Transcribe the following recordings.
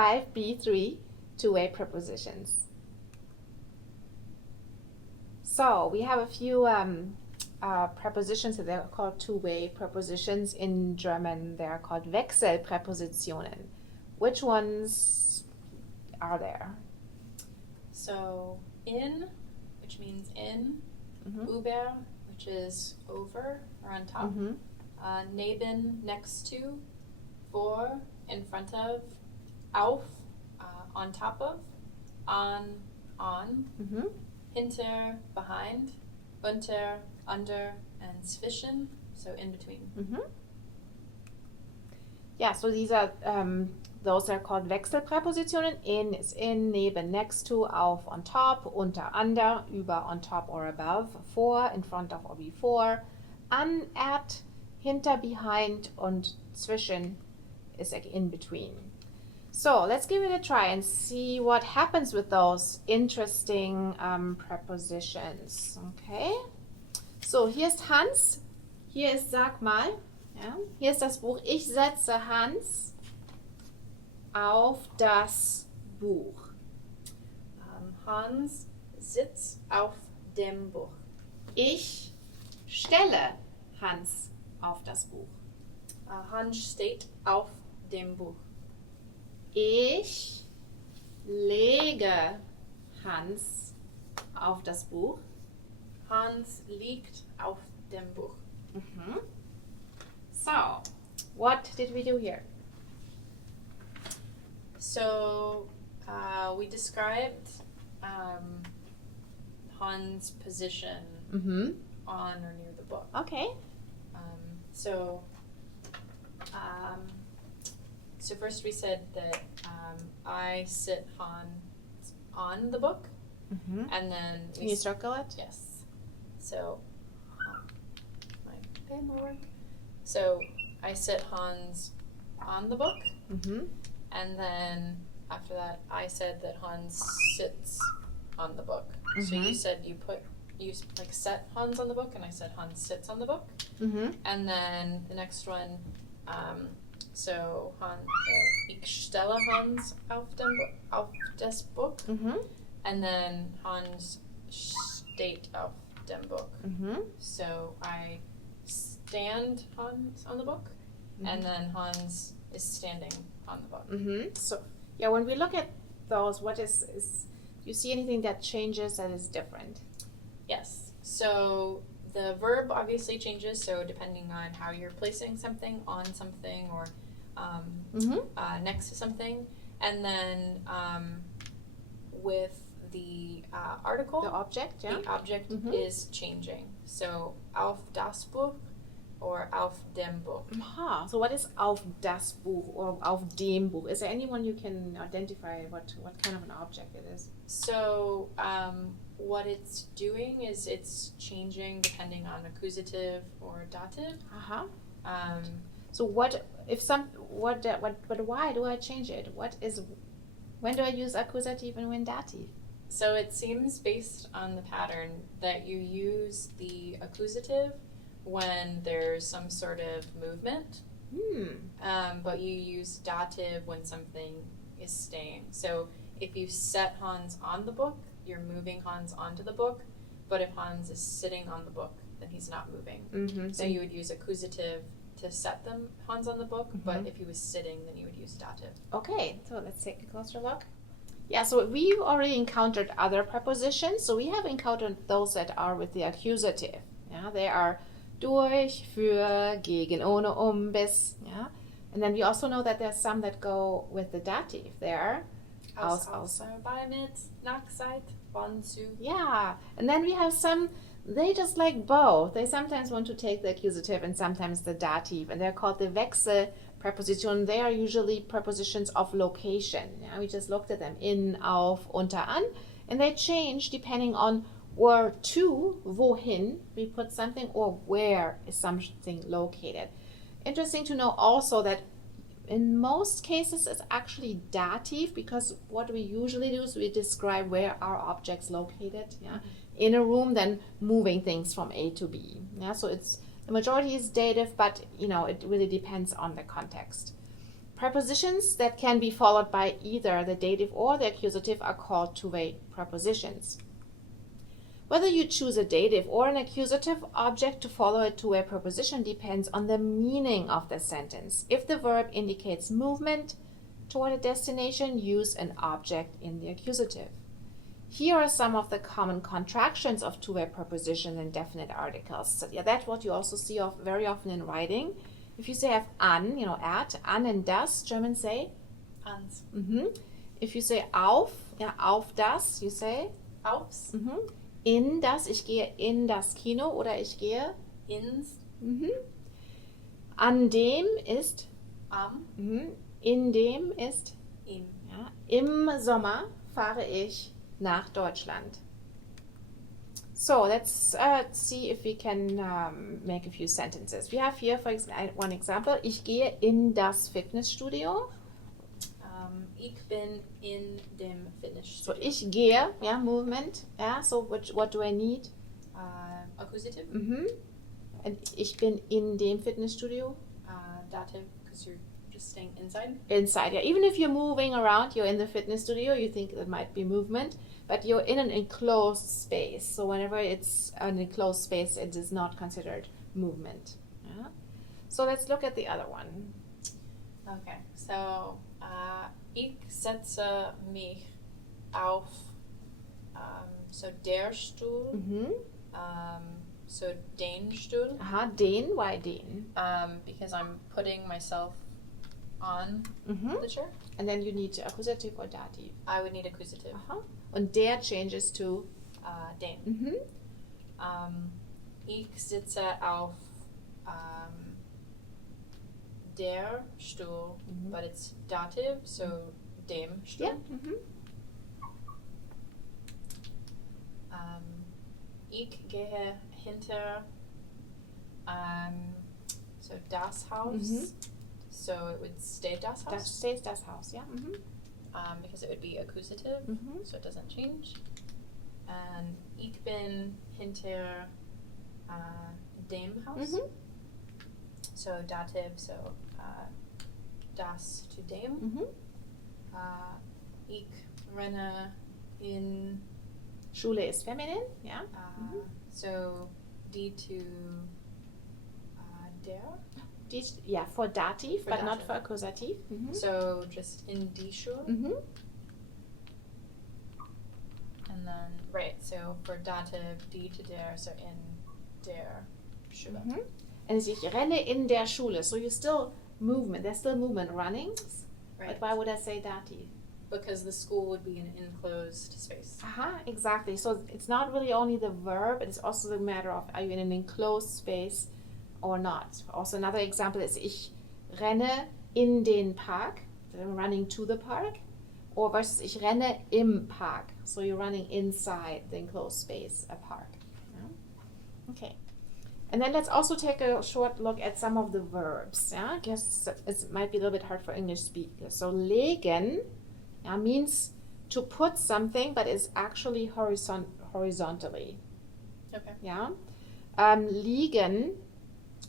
5B.3 two-way prepositions. So we have a few prepositions that are called two-way prepositions. In German, they are called Wechselpräpositionen. Which ones are there? So in, which means in, Mhm. über, which is over or on top, Mhm. neben, next to, vor, in front of, auf, on top of, on, Mhm. hinter, behind, unter, under, and zwischen, so in between. Mhm. Yeah, so these are those are called Wechselpräpositionen. In is in, neben, next to, auf, on top, unter, under, über, on top or above, vor, in front of or before, an, at, hinter, behind, und zwischen is like in between. So let's give it a try and see what happens with those interesting prepositions. Okay. So, hier ist Hans. Hier ist sag mal. Ja, hier ist das Buch. Ich setze Hans auf das Buch. Hans sitzt auf dem Buch. Ich stelle Hans auf das Buch. Hans steht auf dem Buch. Ich lege Hans auf das Buch. Hans liegt auf dem Buch. Mhm. So, what did we do here? So we described Hans' position Mhm. on or near the book. Okay. So first we said that I sit Hans on the book, Mhm. and then Can you circle it? yes. So my pen will work. So I sit Hans on the book, Mhm. and then after that I said that Hans sits on the book. So you Mhm. said you like set Hans on the book, and I said Hans sits on the book. Mhm. And then the next one, so ich stelle Hans auf das Buch, Mhm. and then Hans steht auf dem Buch. Mhm. So I stand Hans on the book, and then Hans is standing on the book. Mm-hmm. So, yeah, when we look at those, what is do you see anything that changes that is different? Yes. So the verb obviously changes. So depending on how you're placing something on something or next to something, and then with the article, The object, yeah. the object Mhm. is changing. So auf das Buch or auf dem Buch. Aha. So what is auf das Buch or auf dem Buch? Is there anyone you can identify what kind of an object it is? So what it's doing is it's changing depending on accusative or dative. Aha. Um, So what if why do I change it? When do I use accusative and when dative? So it seems based on the pattern that you use the accusative when there's some sort of movement, but you use dative when something is staying. So if you set Hans on the book, you're moving Hans onto the book, but if Hans is sitting on the book, then he's not moving. Mm-hmm. So you would use accusative to set Hans on the book, but if he was sitting, then you would use dative. Okay, so let's take a closer look. Yeah, so we've already encountered other prepositions. So we have encountered those that are with the accusative. Yeah, they are durch, für, gegen, ohne, bis. Yeah, and then we also know that there's some that go with the dative. There, Aus, bei, mit, nach, seit, von, zu. Yeah, and then we have some. They just like both. They sometimes want to take the accusative and sometimes the dative, and they're called the Wechselpräpositionen. They are usually prepositions of location. Yeah, we just looked at them: in, auf, unter, an, and they change depending on where to, wohin we put something, or where is something located. Interesting to know also that in most cases it's actually dative, because what we usually do is we describe where our object's located. Yeah. In a room, then moving things from A to B. Yeah, so it's the majority is dative, but it really depends on the context. Prepositions that can be followed by either the dative or the accusative are called two-way prepositions. Whether you choose a dative or an accusative object to follow a two-way preposition depends on the meaning of the sentence. If the verb indicates movement toward a destination, use an object in the accusative. Here are some of the common contractions of two-way prepositions in definite articles. So yeah, that's what you also see very often in writing. If you say have an, at, an and das, Germans say Ans. If you say auf, auf das, you say Aufs. In das, ich gehe in das Kino oder ich gehe Ins. An dem ist Am. In dem ist Im. ja, im Sommer fahre ich nach Deutschland. So let's see if we can make a few sentences. We have here, for example, one example. Ich gehe in das Fitnessstudio. Ich bin in dem So Fitnessstudio. ich gehe, movement. So what do I need? Accusative. And ich bin in dem Fitnessstudio. Dative, because you're just staying inside. Inside, yeah. Even if you're moving around, you're in the fitness studio, you think it might be movement, but you're in an enclosed space. So whenever it's an enclosed space, it is not considered movement. Yeah? So let's look at the other one. Okay, so ich setze mich auf so der Stuhl, so den Stuhl. Den, why den? Because I'm putting myself on the chair. And then you need accusative or dative. I would need accusative. Und der changes to Den. Ich sitze auf der Stuhl, but it's dative, so dem Stuhl. Ich gehe hinter so das Haus, so it would stay das Haus. Das stays das Haus, yeah. Because it would be accusative, so it doesn't change. And ich bin hinter dem Haus, so dative, so das to dem. Ich renne in Schule is feminine, yeah. So die to der. Yeah, for dative, For but not dative. for accusative. So just in die Schule. And then, right, so for dative, die to der, so in der Schule. And ich renne in der Schule, so you still movement, there's still movement running, Right. but why would I say dative? Because the school would be an enclosed space. Exactly. So it's not really only the verb, it's also the matter of are you in an enclosed space or not. Also another example is ich renne in den Park, so I'm running to the park, or versus ich renne im Park, so you're running inside the enclosed space, a park. Yeah? Okay. And then let's also take a short look at some of the verbs. Yeah, I guess it might be a little bit hard for English speakers. So legen means to put something, but is actually horizontally. Okay. Yeah. Liegen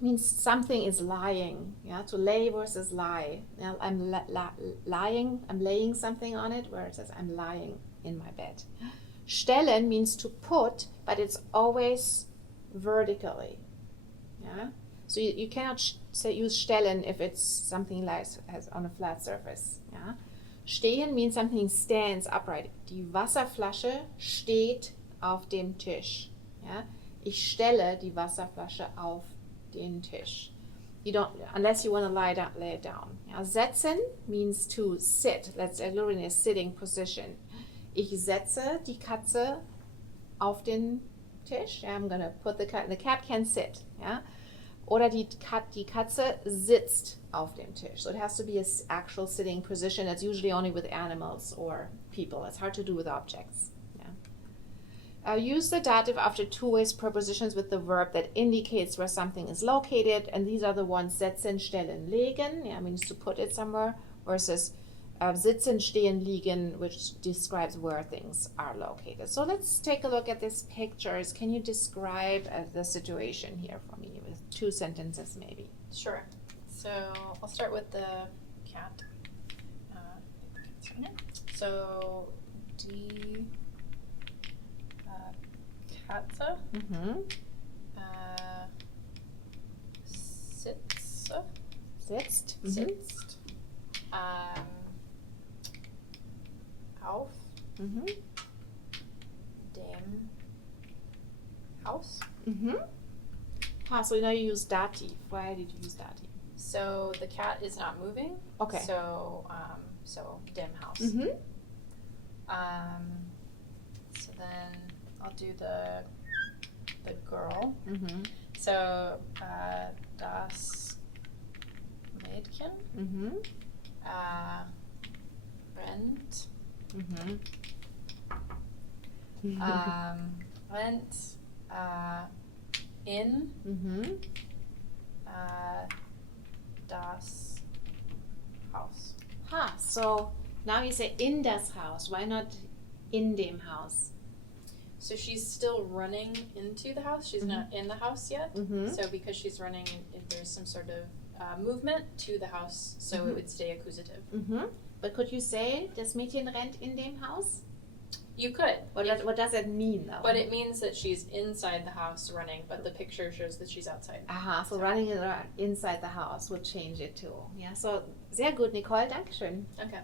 means something is lying. Yeah, to lay versus lie. Now I'm lying. I'm laying something on it, where it says I'm lying in my bed. Stellen means to put, but it's always vertically. Yeah. So you cannot use stellen if it's something like as on a flat surface. Yeah. Stehen means something stands upright. Die Wasserflasche steht auf dem Tisch. Ja? Ich stelle die Wasserflasche auf den Tisch. You don't, unless you want to lay it down. Ja? Setzen means to sit. Let's literally in a sitting position. Ich setze die Katze auf den Tisch. Yeah, I'm gonna put the cat can sit. Yeah? Oder die Katze sitzt auf dem Tisch. So it has to be an actual sitting position. It's usually only with animals or people. It's hard to do with objects. Yeah. Use the dative after two-way prepositions with the verb that indicates where something is located. And these are the ones setzen, stellen, legen. Yeah, means to put it somewhere. Versus sitzen, stehen, liegen, which describes where things are located. So let's take a look at these pictures. Can you describe the situation here for me with two sentences maybe? Sure. So I'll start with the cat. So die Katze Sitzt. sitzt auf dem Haus. So now you use dative. Why did you use dative? So the cat is not moving. Okay. So dem Haus. So then I'll do the girl. So das Mädchen rennt rennt in das Haus. So now you say in das Haus. Why not in dem Haus? So she's still running into the house. She's not in the house yet. So because she's running, there's some sort of movement to the house, so it would stay accusative. But could you say, das Mädchen rennt in dem Haus? You could. What does that mean, though? But it means that she's inside the house running, but the picture shows that she's outside. So running around inside the house would change it too. Yeah, so sehr gut, Nicole, Dankeschön. Okay.